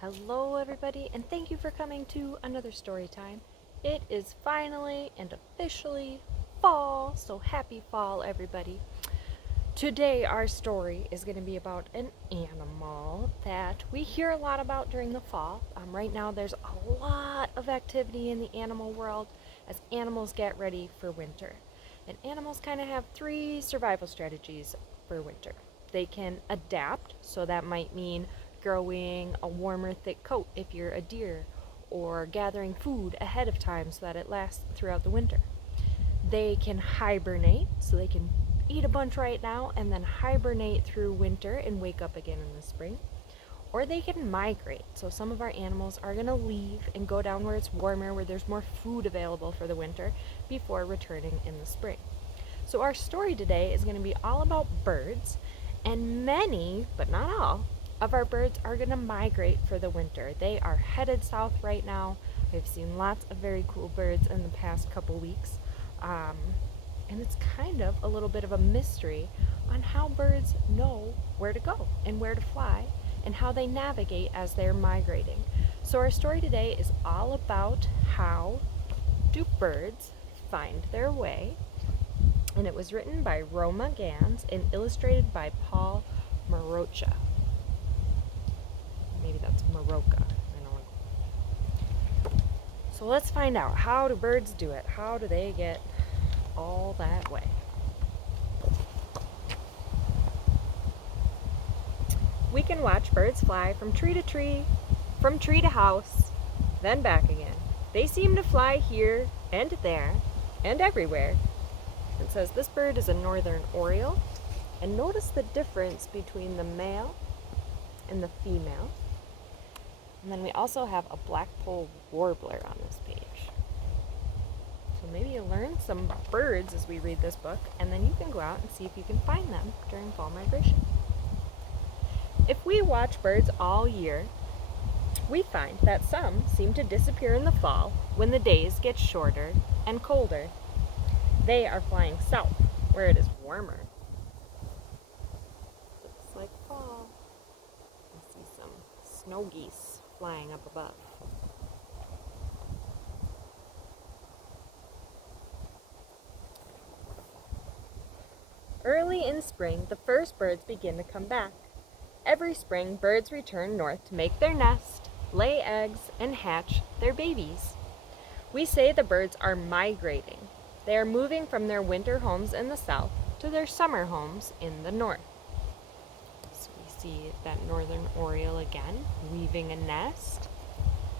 Hello, everybody, and thank you for coming to another story time. It is finally and officially fall, so happy fall, everybody. Today, our story is going to be about an animal that we hear a lot about during the fall. Right now, there's a lot of activity in the animal world as animals get ready for winter. And animals kind of have three survival strategies for winter. They can adapt, so that might mean growing a warmer, thick coat if you're a deer, or gathering food ahead of time so that it lasts throughout the winter. They can hibernate, so they can eat a bunch right now and then hibernate through winter and wake up again in the spring. Or they can migrate, so some of our animals are going to leave and go down where it's warmer, where there's more food available for the winter, before returning in the spring. So our story today is going to be all about birds, and many, but not all, of our birds are going to migrate for the winter. They are headed south right now. We've seen lots of very cool birds in the past couple weeks. And it's kind of a little bit of a mystery on how birds know where to go and where to fly and how they navigate as they're migrating. So our story today is all about how do birds find their way. And it was written by Roma Gans and illustrated by Paul Marocha. Maybe that's Maroka. I don't know. So let's find out. How do birds do it? How do they get all that way? We can watch birds fly from tree to tree, from tree to house, then back again. They seem to fly here and there and everywhere. It says this bird is a northern oriole, and notice the difference between the male and the female. And then we also have a blackpoll warbler on this page. So maybe you'll learn some birds as we read this book, and then you can go out and see if you can find them during fall migration. If we watch birds all year, we find that some seem to disappear in the fall when the days get shorter and colder. They are flying south, where it is warmer. Looks like fall. I see some snow geese flying up above. Early in spring, the first birds begin to come back. Every spring, birds return north to make their nest, lay eggs, and hatch their babies. We say the birds are migrating. They are moving from their winter homes in the south to their summer homes in the north. So we see that northern oriole again, weaving a nest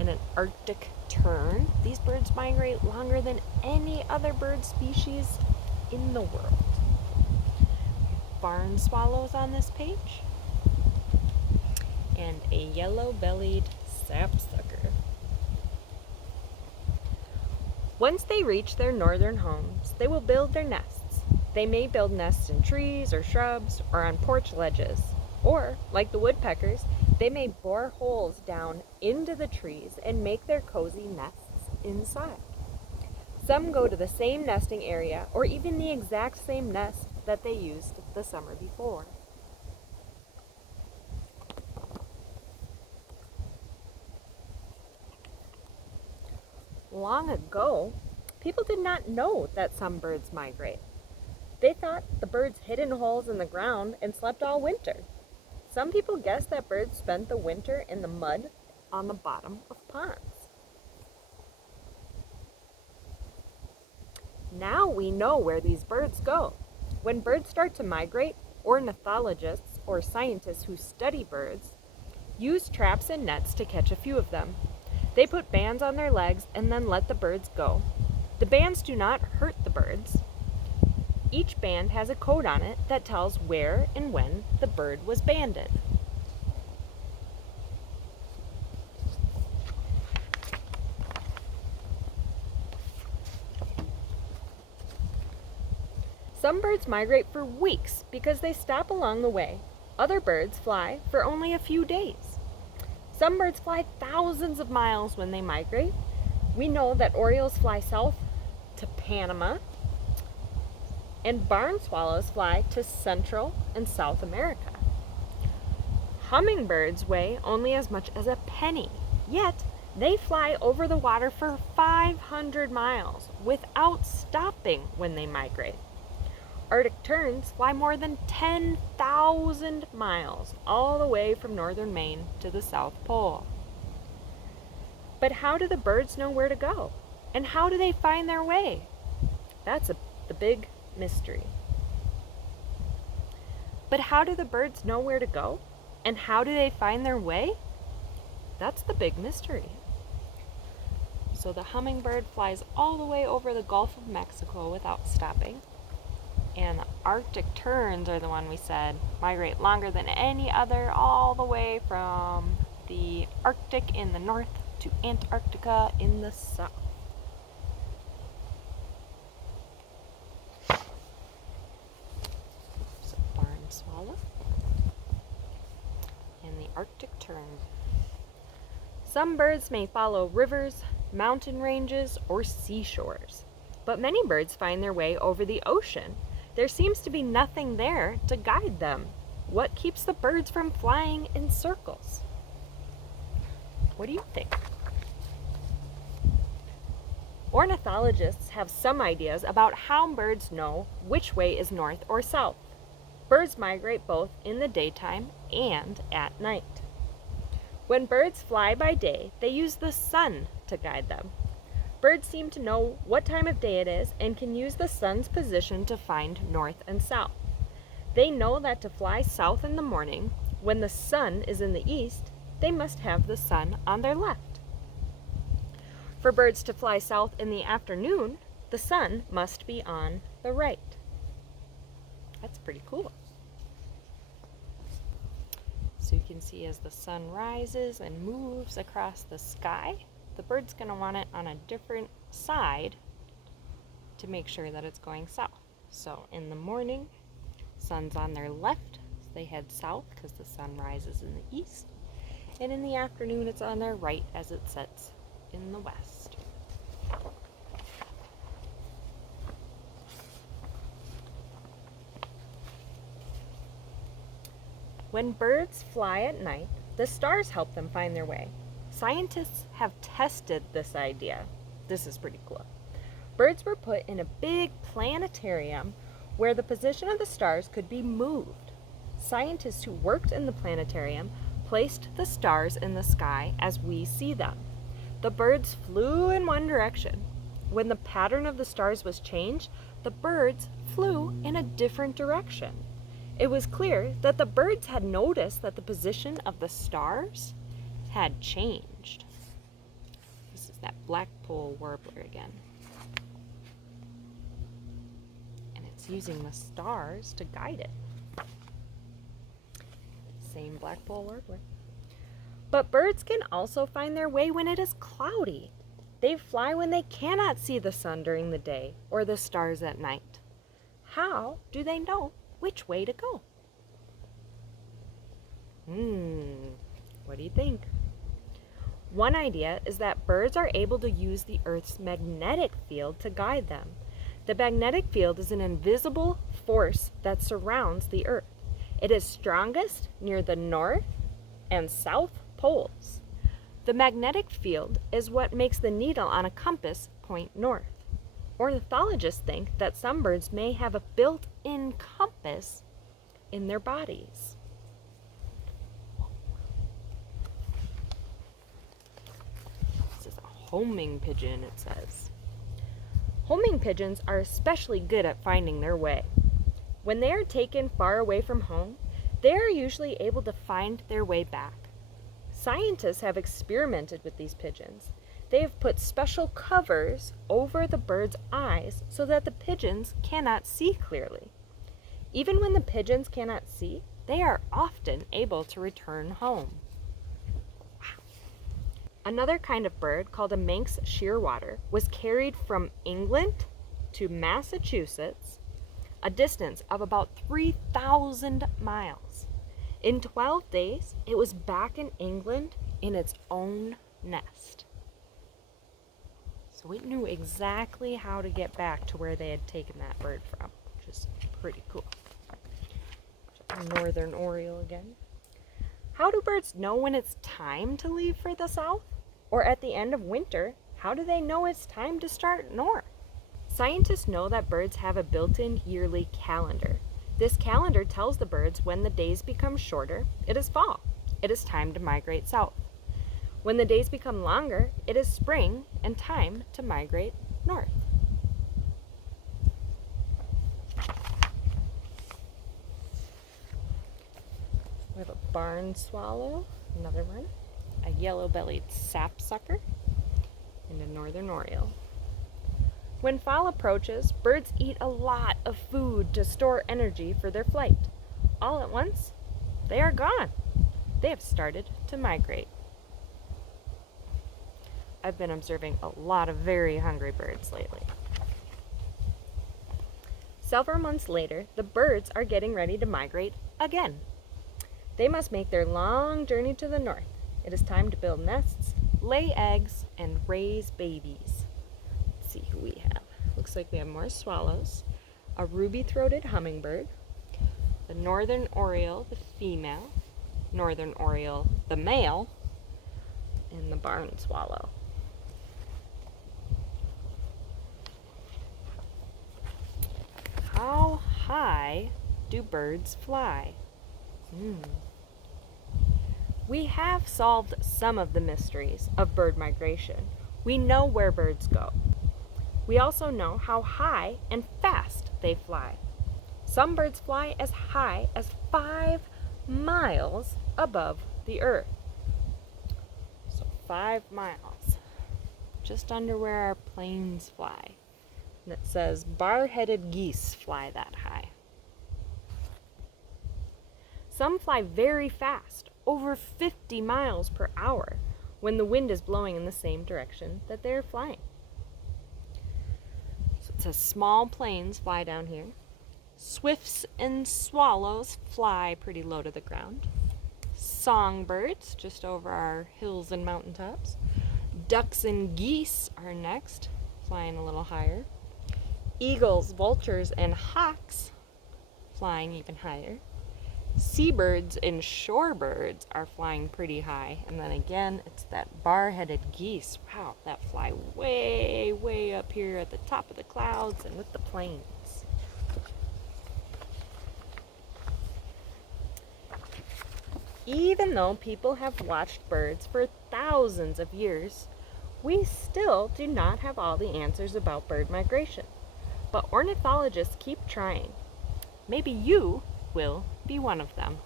in an Arctic tern. These birds migrate longer than any other bird species in the world. Barn swallows on this page, and a yellow-bellied sapsucker. Once they reach their northern homes, they will build their nests. They may build nests in trees or shrubs or on porch ledges, or, like the woodpeckers, they may bore holes down into the trees and make their cozy nests inside. Some go to the same nesting area or even the exact same nest that they used the summer before. Long ago, people did not know that some birds migrate. They thought the birds hid in holes in the ground and slept all winter. Some people guessed that birds spent the winter in the mud on the bottom of ponds. Now we know where these birds go. When birds start to migrate, ornithologists, or scientists who study birds, use traps and nets to catch a few of them. They put bands on their legs and then let the birds go. The bands do not hurt the birds. Each band has a code on it that tells where and when the bird was banded. Some birds migrate for weeks because they stop along the way. Other birds fly for only a few days. Some birds fly thousands of miles when they migrate. We know that orioles fly south to Panama, and barn swallows fly to Central and South America. Hummingbirds weigh only as much as a penny, yet they fly over the water for 500 miles without stopping when they migrate. Arctic terns fly more than 10,000 miles all the way from northern Maine to the South Pole. But how do the birds know where to go? And how do they find their way? That's the big mystery. But how do the birds know where to go? And how do they find their way? That's the big mystery. So the hummingbird flies all the way over the Gulf of Mexico without stopping. And the Arctic terns are the one we said migrate longer than any other, all the way from the Arctic in the north to Antarctica in the south. So barn swallow and the Arctic tern. Some birds may follow rivers, mountain ranges, or seashores, but many birds find their way over the ocean. There seems to be nothing there to guide them. What keeps the birds from flying in circles? What do you think? Ornithologists have some ideas about how birds know which way is north or south. Birds migrate both in the daytime and at night. When birds fly by day, they use the sun to guide them. Birds seem to know what time of day it is and can use the sun's position to find north and south. They know that to fly south in the morning, when the sun is in the east, they must have the sun on their left. For birds to fly south in the afternoon, the sun must be on the right. That's pretty cool. So you can see as the sun rises and moves across the sky, the bird's going to want it on a different side to make sure that it's going south. So in the morning, sun's on their left, so they head south because the sun rises in the east. And in the afternoon, it's on their right as it sets in the west. When birds fly at night, the stars help them find their way. Scientists have tested this idea. This is pretty cool. Birds were put in a big planetarium where the position of the stars could be moved. Scientists who worked in the planetarium placed the stars in the sky as we see them. The birds flew in one direction. When the pattern of the stars was changed, the birds flew in a different direction. It was clear that the birds had noticed that the position of the stars had changed. This is that blackpoll warbler again. And it's using the stars to guide it. Same blackpoll warbler. But birds can also find their way when it is cloudy. They fly when they cannot see the sun during the day or the stars at night. How do they know which way to go? What do you think? One idea is that birds are able to use the Earth's magnetic field to guide them. The magnetic field is an invisible force that surrounds the Earth. It is strongest near the north and south poles. The magnetic field is what makes the needle on a compass point north. Ornithologists think that some birds may have a built-in compass in their bodies. This is a homing pigeon, it says. Homing pigeons are especially good at finding their way. When they are taken far away from home, they are usually able to find their way back. Scientists have experimented with these pigeons. They have put special covers over the bird's eyes so that the pigeons cannot see clearly. Even when the pigeons cannot see, they are often able to return home. Wow. Another kind of bird called a Manx shearwater was carried from England to Massachusetts, a distance of about 3,000 miles. In 12 days, it was back in England in its own nest. So it knew exactly how to get back to where they had taken that bird from, which is pretty cool. Northern oriole again. How do birds know when it's time to leave for the south? Or at the end of winter, how do they know it's time to start north? Scientists know that birds have a built-in yearly calendar. This calendar tells the birds when the days become shorter, it is fall. It is time to migrate south. When the days become longer, it is spring and time to migrate north. We have a barn swallow, another one, a yellow-bellied sapsucker, and a northern oriole. When fall approaches, birds eat a lot of food to store energy for their flight. All at once, they are gone. They have started to migrate. I've been observing a lot of very hungry birds lately. Several months later, the birds are getting ready to migrate again. They must make their long journey to the north. It is time to build nests, lay eggs, and raise babies. Let's see who we have. Looks like we have more swallows, a ruby-throated hummingbird, the northern oriole, the female, northern oriole, the male, and the barn swallow. How high do birds fly? We have solved some of the mysteries of bird migration. We know where birds go. We also know how high and fast they fly. Some birds fly as high as 5 miles above the earth. So 5 miles, just under where our planes fly. And it says bar-headed geese fly that high. Some fly very fast, over 50 miles per hour, when the wind is blowing in the same direction that they're flying. So it says small planes fly down here. Swifts and swallows fly pretty low to the ground. Songbirds, just over our hills and mountaintops. Ducks and geese are next, flying a little higher. Eagles, vultures, and hawks flying even higher. Seabirds and shorebirds are flying pretty high. And then again, it's that bar-headed geese. Wow, that fly way, way up here at the top of the clouds and with the planes. Even though people have watched birds for thousands of years, we still do not have all the answers about bird migration. But ornithologists keep trying. Maybe you will be one of them.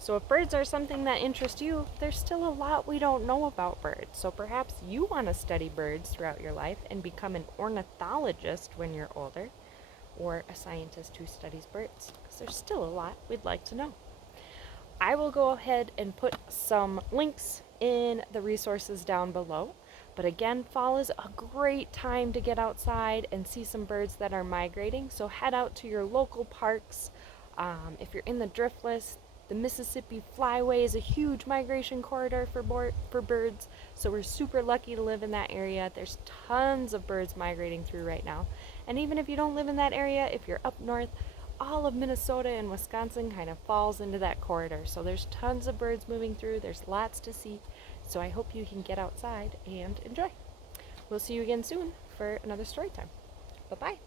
So if birds are something that interests you, there's still a lot we don't know about birds. So perhaps you want to study birds throughout your life and become an ornithologist when you're older, or a scientist who studies birds, because there's still a lot we'd like to know. I will go ahead and put some links in the resources down below. But again, fall is a great time to get outside and see some birds that are migrating. So head out to your local parks. If you're in the drift list, the Mississippi Flyway is a huge migration corridor for birds. So we're super lucky to live in that area. There's tons of birds migrating through right now. And even if you don't live in that area, if you're up north, all of Minnesota and Wisconsin kind of falls into that corridor. So there's tons of birds moving through. There's lots to see. So I hope you can get outside and enjoy. We'll see you again soon for another story time. Bye-bye.